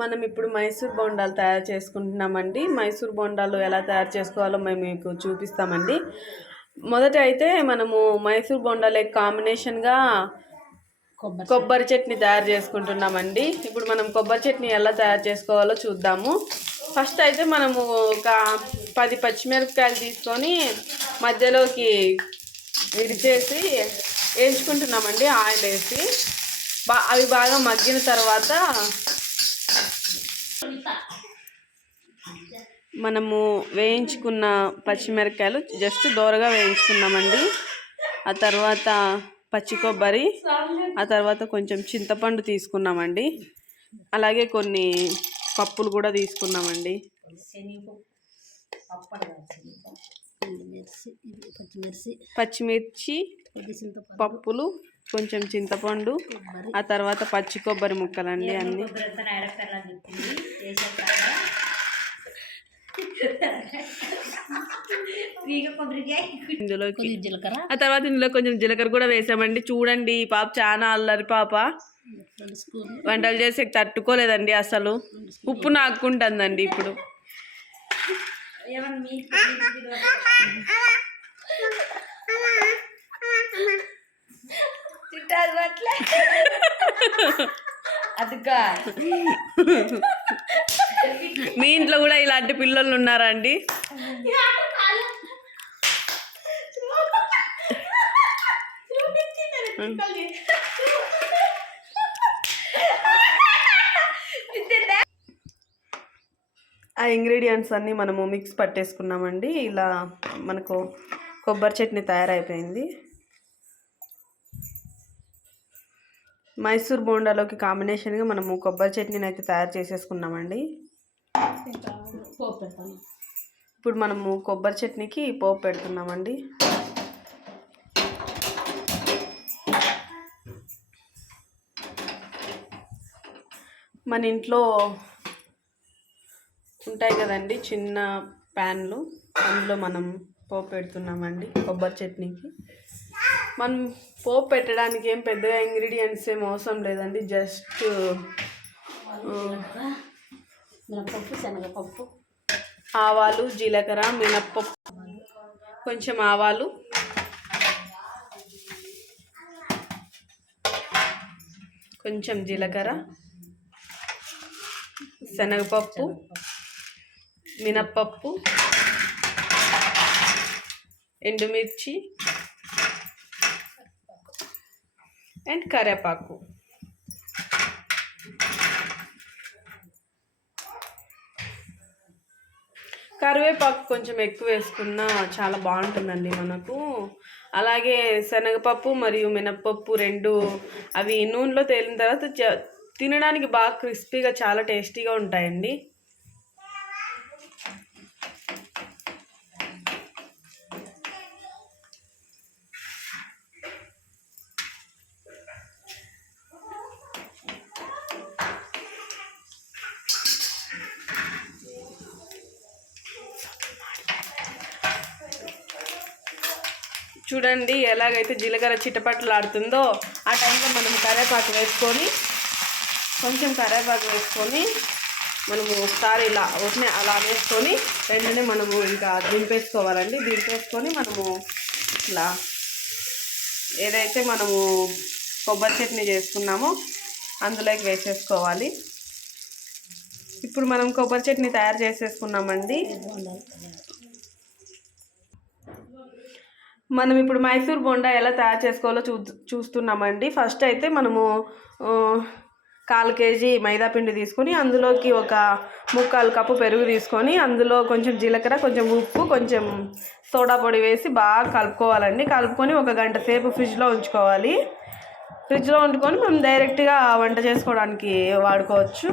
మనం ఇప్పుడు మైసూర్ బోండాలు తయారు చేసుకుంటున్నామండి. మైసూర్ బోండాలు ఎలా తయారు చేసుకోవాలో మేము మీకు చూపిస్తామండి. మొదట అయితే మనము మైసూర్ బోండాలకి కాంబినేషన్గా కొబ్బరి చట్నీ తయారు చేసుకుంటున్నామండి. ఇప్పుడు మనం కొబ్బరి చట్నీ ఎలా తయారు చేసుకోవాలో చూద్దాము. ఫస్ట్ అయితే మనము ఒక 10 పచ్చిమిరపకాయలు తీసుకొని మధ్యలోకి విడిచేసి వేయించుకుంటున్నామండి. ఆయిల్ వేసి అవి బాగా మగ్గిన తర్వాత మనము వేయించుకున్న పచ్చిమిరపకాయలు జస్ట్ దోరగా వేయించుకున్నామండి. ఆ తర్వాత పచ్చి కొబ్బరి, ఆ తర్వాత కొంచెం చింతపండు తీసుకున్నామండి. అలాగే కొన్ని పప్పులు కూడా తీసుకున్నామండి. పచ్చిమిర్చి, పప్పులు, కొంచెం చింతపండు, ఆ తర్వాత పచ్చి కొబ్బరి ముక్కలండి అన్నీ. ఇందులోకి ఆ తర్వాత ఇందులో కొంచెం జీలకర్ర కూడా వేసామండి. చూడండి పాప చాలా అల్లరి పాప, వంటలు చేసి తట్టుకోలేదండి అసలు. ఉప్పు నాకుంటుందండి ఇప్పుడు. మీ ఇంట్లో కూడా ఇలాంటి పిల్లలు ఉన్నారా అండి? ఆ ఇంగ్రీడియంట్స్ అన్నీ మనము మిక్స్ పట్టేసుకున్నామండి. ఇలా మనకు కొబ్బరి చట్నీ తయారైపోయింది. మైసూర్ బోండాలోకి కాంబినేషన్గా మనము కొబ్బరి చట్నీని అయితే తయారు చేసేసుకున్నామండి. ఇప్పుడు మనము కొబ్బరి చట్నీకి పోపు పెడుతున్నామండి. మన ఇంట్లో ఉంటాయి కదండి చిన్న ప్యాన్లు, అందులో మనం పోపు పెడుతున్నామండి కొబ్బరి చట్నీకి. మనం పోపు పెట్టడానికి ఏం పెద్దగా ఇంగ్రీడియంట్స్ ఏం అవసరం లేదండి. జస్ట్ శనగపప్పు, ఆవాలు, జీలకర్ర, మినప్పప్పు, కొంచెం ఆవాలు, కొంచెం జీలకర్ర, శనగపప్పు, మినప్పప్పు, ఎండుమిర్చి అండ్ కరివేపాకు. కరివేపాకు కొంచెం ఎక్కువ వేసుకున్నా చాలా బాగుంటుందండి మనకు. అలాగే శనగపప్పు మరియు మినప్పప్పు రెండు అవి నూనెలో తేలిన తర్వాత తినడానికి బాగా క్రిస్పీగా చాలా టేస్టీగా ఉంటాయండి. చూడండి ఎలాగైతే జీలకర్ర చిటపట్లాడుతుందో ఆ టైంలో మనం కరివేపాకు వేసుకొని, కొంచెం కరివేపాకు వేసుకొని మనము ఒకసారి ఇలా ఒకనే అలా వేసుకొని వెంటనే మనము ఇంకా దింపేసుకోవాలండి. దింపేసుకొని మనము ఇట్లా ఏదైతే మనము కొబ్బరి చట్నీ చేసుకున్నామో అందులోకి వేసేసుకోవాలి. ఇప్పుడు మనం కొబ్బరి చట్నీ తయారు చేసేసుకున్నామండి. మనం ఇప్పుడు మైసూర్ బోండా ఎలా తయారు చేసుకోవాలో చూస్తున్నామండి. ఫస్ట్ అయితే మనము 1/4 కేజీ మైదా పిండి తీసుకొని అందులోకి ఒక 3/4 కప్పు పెరుగు తీసుకొని అందులో కొంచెం జీలకర్ర, కొంచెం ఉప్పు, కొంచెం సోడా పొడి వేసి బాగా కలుపుకోవాలండి. కలుపుకొని 1 గంట సేపు ఫ్రిడ్జ్లో ఉంచుకోవాలి. ఫ్రిడ్జ్లో వండుకొని మనం డైరెక్ట్గా వంట చేసుకోవడానికి వాడుకోవచ్చు.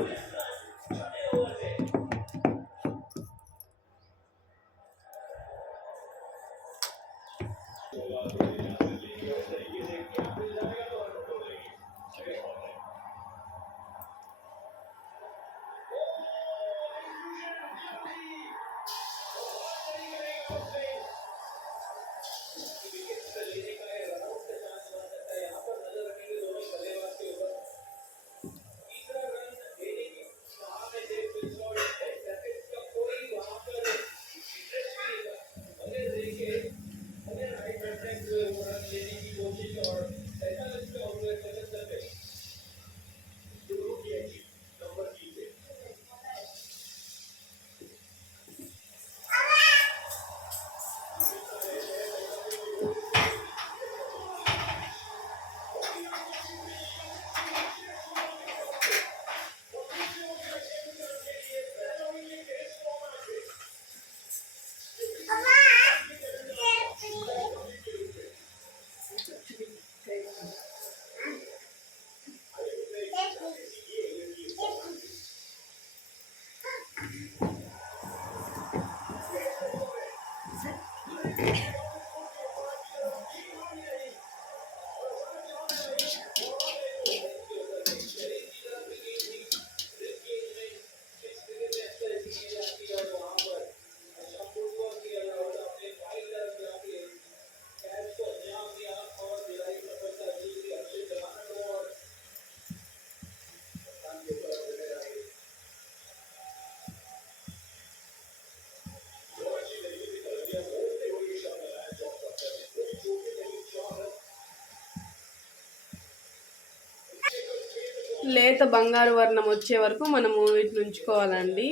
లేత బంగారు వర్ణం వచ్చే వరకు మనము వీటిని ఉంచుకోవాలండి.